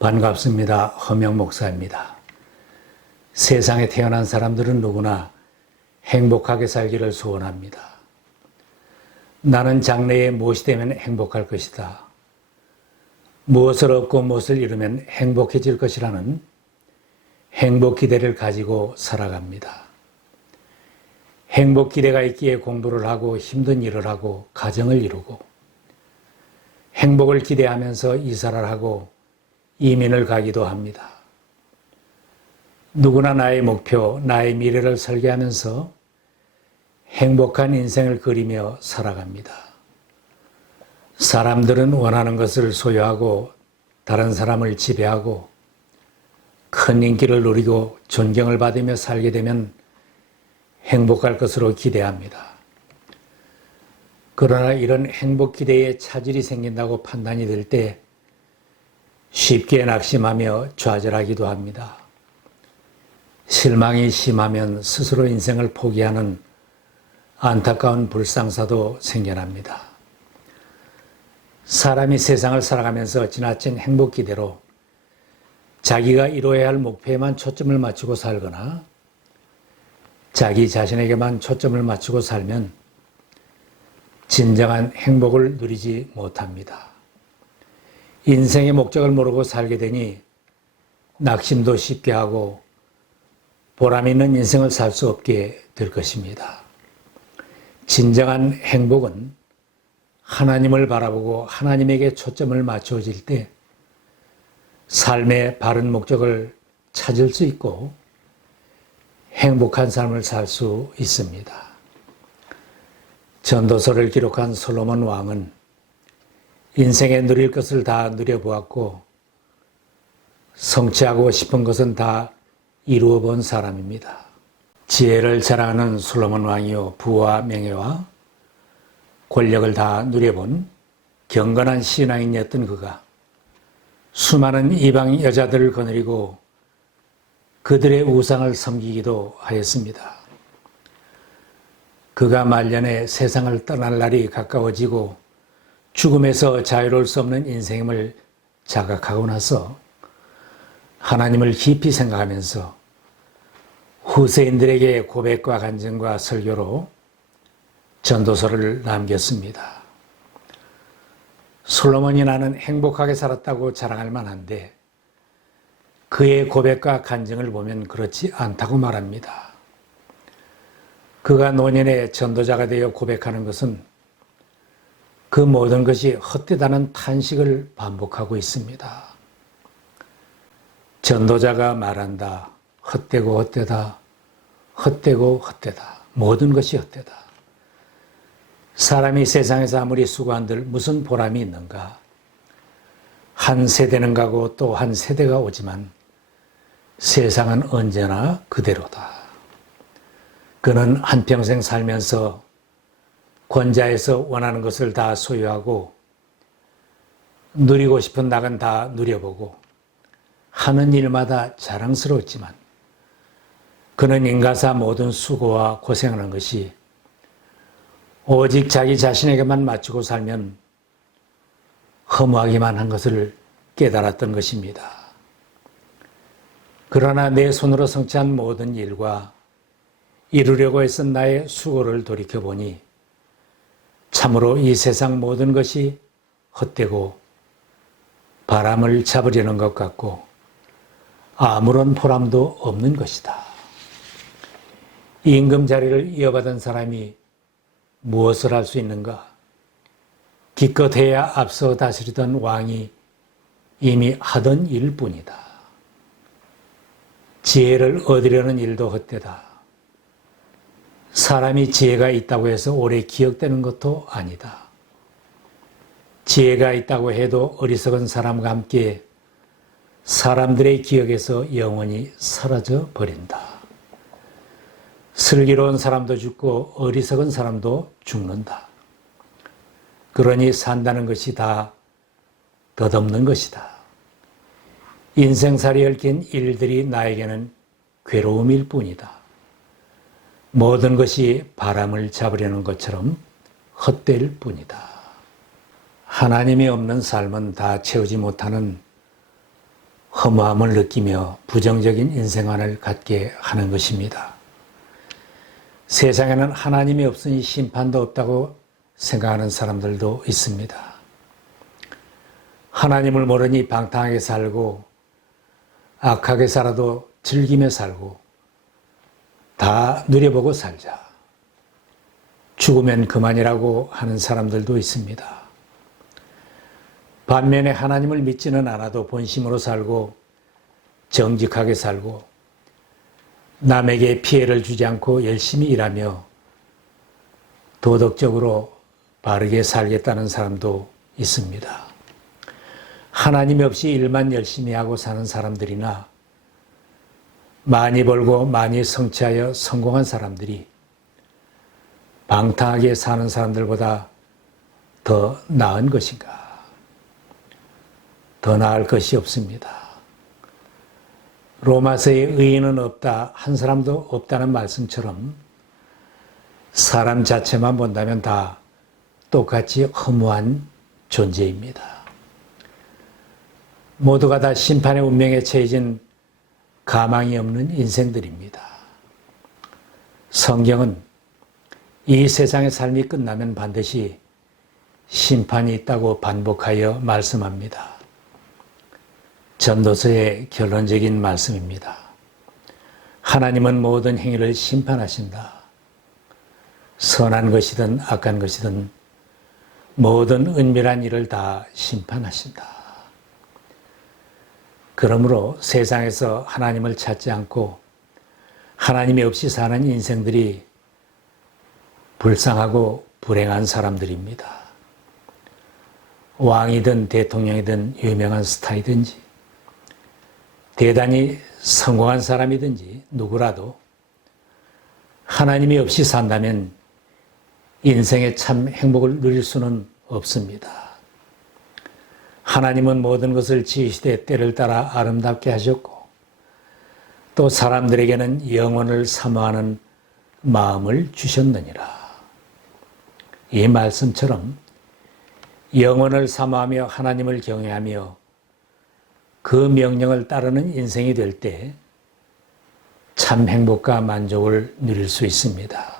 반갑습니다. 허명 목사입니다. 세상에 태어난 사람들은 누구나 행복하게 살기를 소원합니다. 나는 장래에 무엇이 되면 행복할 것이다. 무엇을 얻고 무엇을 이루면 행복해질 것이라는 행복 기대를 가지고 살아갑니다. 행복 기대가 있기에 공부를 하고 힘든 일을 하고 가정을 이루고 행복을 기대하면서 이사를 하고 이민을 가기도 합니다. 누구나 나의 목표, 나의 미래를 설계하면서 행복한 인생을 그리며 살아갑니다. 사람들은 원하는 것을 소유하고 다른 사람을 지배하고 큰 인기를 누리고 존경을 받으며 살게 되면 행복할 것으로 기대합니다. 그러나 이런 행복 기대에 차질이 생긴다고 판단이 될 때 쉽게 낙심하며 좌절하기도 합니다. 실망이 심하면 스스로 인생을 포기하는 안타까운 불상사도 생겨납니다. 사람이 세상을 살아가면서 지나친 행복 기대로 자기가 이루어야 할 목표에만 초점을 맞추고 살거나 자기 자신에게만 초점을 맞추고 살면 진정한 행복을 누리지 못합니다. 인생의 목적을 모르고 살게 되니 낙심도 쉽게 하고 보람 있는 인생을 살 수 없게 될 것입니다. 진정한 행복은 하나님을 바라보고 하나님에게 초점을 맞춰질 때 삶의 바른 목적을 찾을 수 있고 행복한 삶을 살 수 있습니다. 전도서를 기록한 솔로몬 왕은 인생에 누릴 것을 다 누려보았고 성취하고 싶은 것은 다 이루어 본 사람입니다. 지혜를 자랑하는 솔로몬 왕이요 부와 명예와 권력을 다 누려본 경건한 신앙인이었던 그가 수많은 이방 여자들을 거느리고 그들의 우상을 섬기기도 하였습니다. 그가 말년에 세상을 떠날 날이 가까워지고 죽음에서 자유로울 수 없는 인생임을 자각하고 나서 하나님을 깊이 생각하면서 후세인들에게 고백과 간증과 설교로 전도서를 남겼습니다. 솔로몬이 나는 행복하게 살았다고 자랑할 만한데 그의 고백과 간증을 보면 그렇지 않다고 말합니다. 그가 노년에 전도자가 되어 고백하는 것은 그 모든 것이 헛되다는 탄식을 반복하고 있습니다. 전도자가 말한다. 헛되고 헛되다. 헛되고 헛되다. 모든 것이 헛되다. 사람이 세상에서 아무리 수고한들 무슨 보람이 있는가. 한 세대는 가고 또 한 세대가 오지만 세상은 언제나 그대로다. 그는 한평생 살면서 권자에서 원하는 것을 다 소유하고 누리고 싶은 낙은 다 누려보고 하는 일마다 자랑스러웠지만 그는 인가사 모든 수고와 고생하는 것이 오직 자기 자신에게만 맞추고 살면 허무하기만 한 것을 깨달았던 것입니다. 그러나 내 손으로 성취한 모든 일과 이루려고 했던 나의 수고를 돌이켜보니 참으로 이 세상 모든 것이 헛되고 바람을 잡으려는 것 같고 아무런 보람도 없는 것이다. 임금 자리를 이어받은 사람이 무엇을 할 수 있는가? 기껏해야 앞서 다스리던 왕이 이미 하던 일뿐이다. 지혜를 얻으려는 일도 헛되다. 사람이 지혜가 있다고 해서 오래 기억되는 것도 아니다. 지혜가 있다고 해도 어리석은 사람과 함께 사람들의 기억에서 영원히 사라져 버린다. 슬기로운 사람도 죽고 어리석은 사람도 죽는다. 그러니 산다는 것이 다 덧없는 것이다. 인생살이 얽힌 일들이 나에게는 괴로움일 뿐이다. 모든 것이 바람을 잡으려는 것처럼 헛될 뿐이다. 하나님이 없는 삶은 다 채우지 못하는 허무함을 느끼며 부정적인 인생관을 갖게 하는 것입니다. 세상에는 하나님이 없으니 심판도 없다고 생각하는 사람들도 있습니다. 하나님을 모르니 방탕하게 살고 악하게 살아도 즐기며 살고 다 누려보고 살자. 죽으면 그만이라고 하는 사람들도 있습니다. 반면에 하나님을 믿지는 않아도 본심으로 살고 정직하게 살고 남에게 피해를 주지 않고 열심히 일하며 도덕적으로 바르게 살겠다는 사람도 있습니다. 하나님 없이 일만 열심히 하고 사는 사람들이나 많이 벌고 많이 성취하여 성공한 사람들이 방탕하게 사는 사람들보다 더 나은 것인가? 더 나을 것이 없습니다. 로마서에 의인은 없다, 한 사람도 없다는 말씀처럼 사람 자체만 본다면 다 똑같이 허무한 존재입니다. 모두가 다 심판의 운명에 처해진 가망이 없는 인생들입니다. 성경은 이 세상의 삶이 끝나면 반드시 심판이 있다고 반복하여 말씀합니다. 전도서의 결론적인 말씀입니다. 하나님은 모든 행위를 심판하신다. 선한 것이든 악한 것이든 모든 은밀한 일을 다 심판하신다. 그러므로 세상에서 하나님을 찾지 않고 하나님이 없이 사는 인생들이 불쌍하고 불행한 사람들입니다. 왕이든 대통령이든 유명한 스타이든지 대단히 성공한 사람이든지 누구라도 하나님이 없이 산다면 인생의 참 행복을 누릴 수는 없습니다. 하나님은 모든 것을 지으시되 때를 따라 아름답게 하셨고 또 사람들에게는 영혼을 사모하는 마음을 주셨느니라. 이 말씀처럼 영혼을 사모하며 하나님을 경외하며 그 명령을 따르는 인생이 될 때 참 행복과 만족을 누릴 수 있습니다.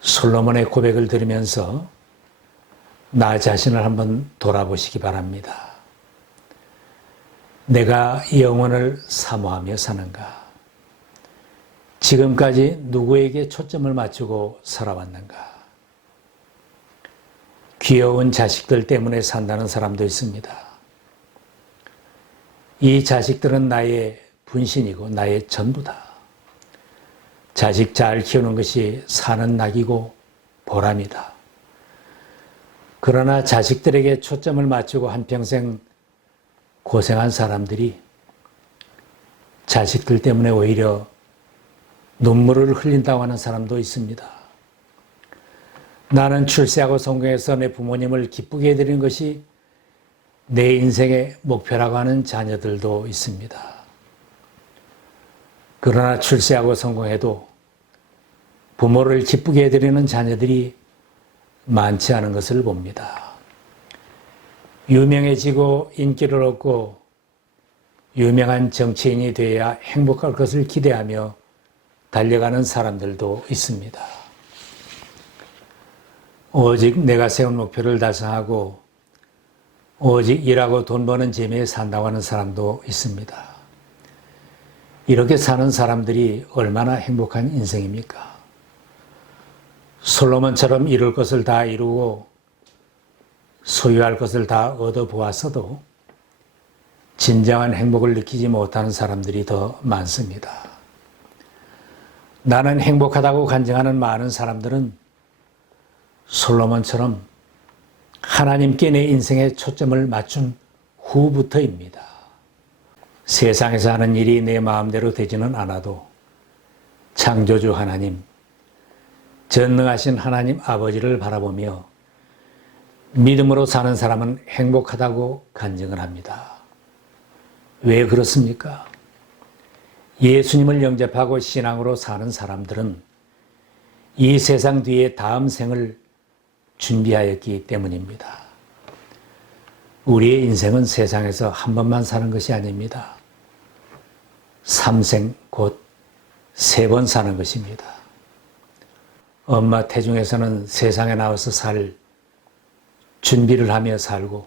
솔로몬의 고백을 들으면서 나 자신을 한번 돌아보시기 바랍니다. 내가 영혼을 사모하며 사는가? 지금까지 누구에게 초점을 맞추고 살아왔는가? 귀여운 자식들 때문에 산다는 사람도 있습니다. 이 자식들은 나의 분신이고 나의 전부다. 자식 잘 키우는 것이 사는 낙이고 보람이다. 그러나 자식들에게 초점을 맞추고 한평생 고생한 사람들이 자식들 때문에 오히려 눈물을 흘린다고 하는 사람도 있습니다. 나는 출세하고 성공해서 내 부모님을 기쁘게 해드리는 것이 내 인생의 목표라고 하는 자녀들도 있습니다. 그러나 출세하고 성공해도 부모를 기쁘게 해드리는 자녀들이 많지 않은 것을 봅니다. 유명해지고 인기를 얻고 유명한 정치인이 되어야 행복할 것을 기대하며 달려가는 사람들도 있습니다. 오직 내가 세운 목표를 달성하고 오직 일하고 돈 버는 재미에 산다고 하는 사람도 있습니다. 이렇게 사는 사람들이 얼마나 행복한 인생입니까? 솔로몬처럼 이룰 것을 다 이루고 소유할 것을 다 얻어보았어도 진정한 행복을 느끼지 못하는 사람들이 더 많습니다. 나는 행복하다고 간증하는 많은 사람들은 솔로몬처럼 하나님께 내 인생에 초점을 맞춘 후부터입니다. 세상에서 하는 일이 내 마음대로 되지는 않아도 창조주 하나님, 전능하신 하나님 아버지를 바라보며 믿음으로 사는 사람은 행복하다고 간증을 합니다. 왜 그렇습니까? 예수님을 영접하고 신앙으로 사는 사람들은 이 세상 뒤에 다음 생을 준비하였기 때문입니다. 우리의 인생은 세상에서 한 번만 사는 것이 아닙니다. 삼생 곧 3번 사는 것입니다. 엄마 태중에서는 세상에 나와서 살 준비를 하며 살고,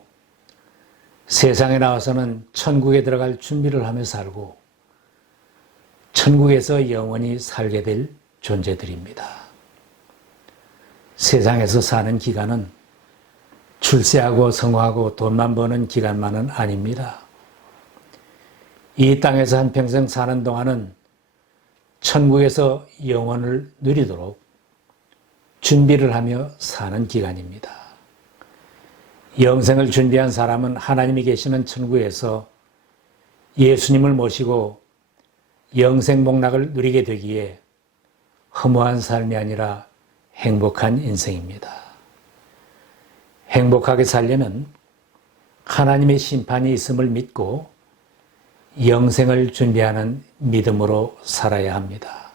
세상에 나와서는 천국에 들어갈 준비를 하며 살고, 천국에서 영원히 살게 될 존재들입니다. 세상에서 사는 기간은 출세하고 성공하고 돈만 버는 기간만은 아닙니다. 이 땅에서 한평생 사는 동안은 천국에서 영원을 누리도록 준비를 하며 사는 기간입니다. 영생을 준비한 사람은 하나님이 계시는 천국에서 예수님을 모시고 영생복락을 누리게 되기에 허무한 삶이 아니라 행복한 인생입니다. 행복하게 살려면 하나님의 심판이 있음을 믿고 영생을 준비하는 믿음으로 살아야 합니다.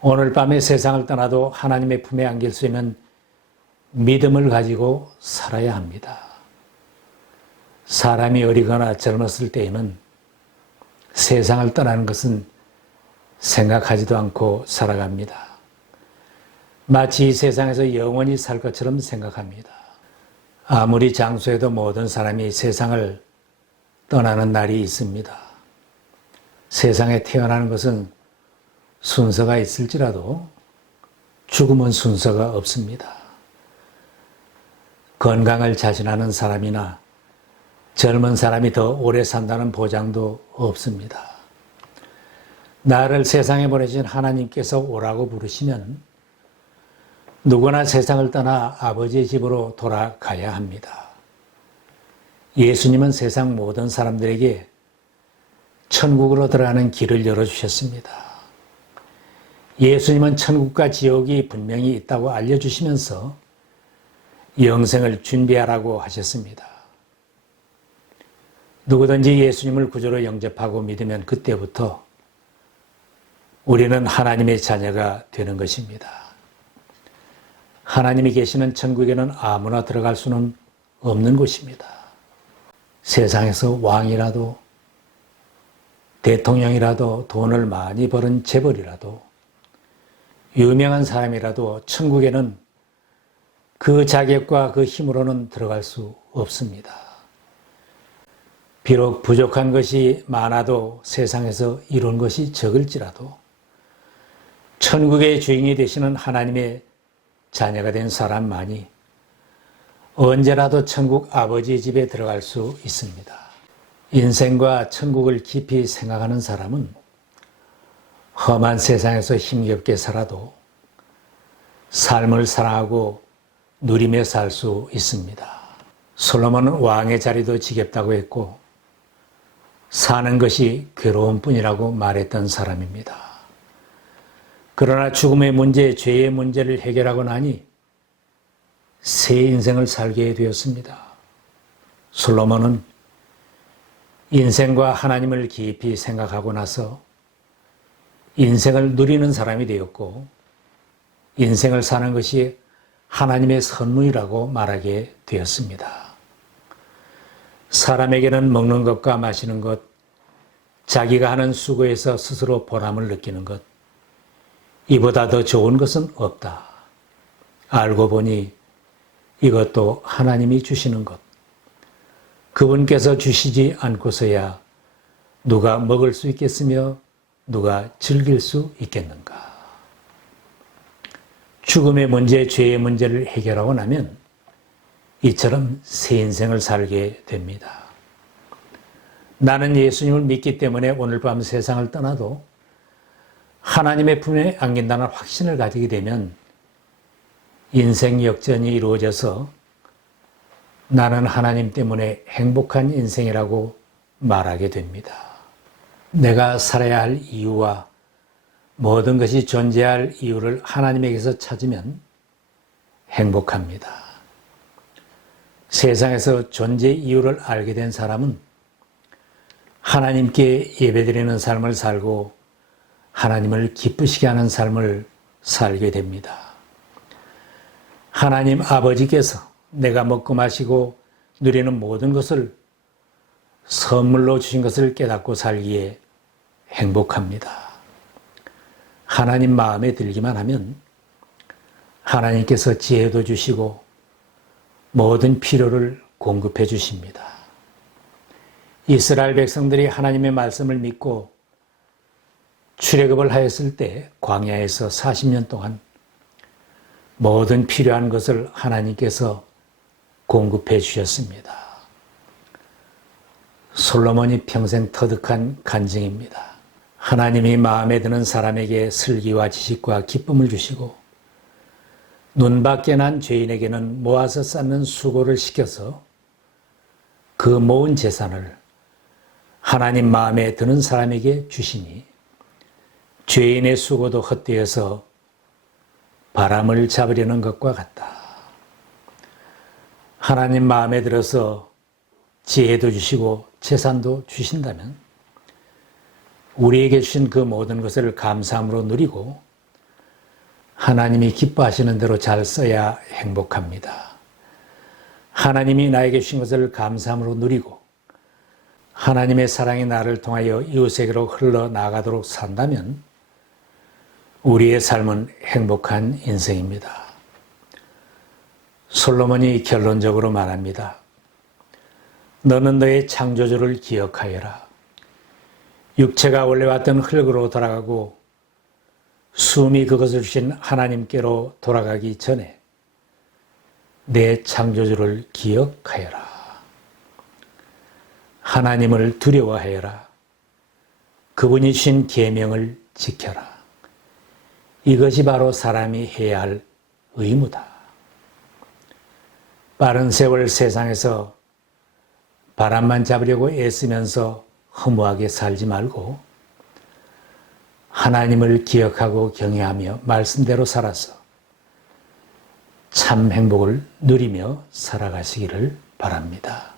오늘 밤에 세상을 떠나도 하나님의 품에 안길 수 있는 믿음을 가지고 살아야 합니다. 사람이 어리거나 젊었을 때에는 세상을 떠나는 것은 생각하지도 않고 살아갑니다. 마치 이 세상에서 영원히 살 것처럼 생각합니다. 아무리 장수해도 모든 사람이 세상을 떠나는 날이 있습니다. 세상에 태어나는 것은 순서가 있을지라도 죽음은 순서가 없습니다. 건강을 자신하는 사람이나 젊은 사람이 더 오래 산다는 보장도 없습니다. 나를 세상에 보내신 하나님께서 오라고 부르시면 누구나 세상을 떠나 아버지의 집으로 돌아가야 합니다. 예수님은 세상 모든 사람들에게 천국으로 들어가는 길을 열어주셨습니다. 예수님은 천국과 지옥이 분명히 있다고 알려주시면서 영생을 준비하라고 하셨습니다. 누구든지 예수님을 구주로 영접하고 믿으면 그때부터 우리는 하나님의 자녀가 되는 것입니다. 하나님이 계시는 천국에는 아무나 들어갈 수는 없는 곳입니다. 세상에서 왕이라도 대통령이라도 돈을 많이 벌은 재벌이라도 유명한 사람이라도 천국에는 그 자격과 그 힘으로는 들어갈 수 없습니다. 비록 부족한 것이 많아도 세상에서 이룬 것이 적을지라도 천국의 주인이 되시는 하나님의 자녀가 된 사람만이 언제라도 천국 아버지의 집에 들어갈 수 있습니다. 인생과 천국을 깊이 생각하는 사람은 험한 세상에서 힘겹게 살아도 삶을 사랑하고 누리며 살 수 있습니다. 솔로몬은 왕의 자리도 지겹다고 했고 사는 것이 괴로운 뿐이라고 말했던 사람입니다. 그러나 죽음의 문제, 죄의 문제를 해결하고 나니 새 인생을 살게 되었습니다. 솔로몬은 인생과 하나님을 깊이 생각하고 나서 인생을 누리는 사람이 되었고 인생을 사는 것이 하나님의 선물이라고 말하게 되었습니다. 사람에게는 먹는 것과 마시는 것, 자기가 하는 수고에서 스스로 보람을 느끼는 것, 이보다 더 좋은 것은 없다. 알고 보니 이것도 하나님이 주시는 것. 그분께서 주시지 않고서야 누가 먹을 수 있겠으며 누가 즐길 수 있겠는가. 죽음의 문제, 죄의 문제를 해결하고 나면 이처럼 새 인생을 살게 됩니다. 나는 예수님을 믿기 때문에 오늘 밤 세상을 떠나도 하나님의 품에 안긴다는 확신을 가지게 되면 인생 역전이 이루어져서 나는 하나님 때문에 행복한 인생이라고 말하게 됩니다. 내가 살아야 할 이유와 모든 것이 존재할 이유를 하나님에게서 찾으면 행복합니다. 세상에서 존재 이유를 알게 된 사람은 하나님께 예배드리는 삶을 살고 하나님을 기쁘시게 하는 삶을 살게 됩니다. 하나님 아버지께서 내가 먹고 마시고 누리는 모든 것을 선물로 주신 것을 깨닫고 살기에 행복합니다. 하나님 마음에 들기만 하면 하나님께서 지혜도 주시고 모든 필요를 공급해 주십니다. 이스라엘 백성들이 하나님의 말씀을 믿고 출애굽을 하였을 때 광야에서 40년 동안 모든 필요한 것을 하나님께서 공급해 주셨습니다. 솔로몬이 평생 터득한 간증입니다. 하나님이 마음에 드는 사람에게 슬기와 지식과 기쁨을 주시고 눈밖에 난 죄인에게는 모아서 쌓는 수고를 시켜서 그 모은 재산을 하나님 마음에 드는 사람에게 주시니 죄인의 수고도 헛되어서 바람을 잡으려는 것과 같다. 하나님 마음에 들어서 지혜도 주시고 재산도 주신다면 우리에게 주신 그 모든 것을 감사함으로 누리고 하나님이 기뻐하시는 대로 잘 써야 행복합니다. 하나님이 나에게 주신 것을 감사함으로 누리고 하나님의 사랑이 나를 통하여 이웃에게로 흘러나가도록 산다면 우리의 삶은 행복한 인생입니다. 솔로몬이 결론적으로 말합니다. 너는 너의 창조주를 기억하여라. 육체가 원래 왔던 흙으로 돌아가고 숨이 그것을 주신 하나님께로 돌아가기 전에 내 창조주를 기억하여라. 하나님을 두려워하여라. 그분이 주신 계명을 지켜라. 이것이 바로 사람이 해야 할 의무다. 빠른 세월 세상에서 바람만 잡으려고 애쓰면서 허무하게 살지 말고 하나님을 기억하고 경외하며 말씀대로 살아서 참 행복을 누리며 살아가시기를 바랍니다.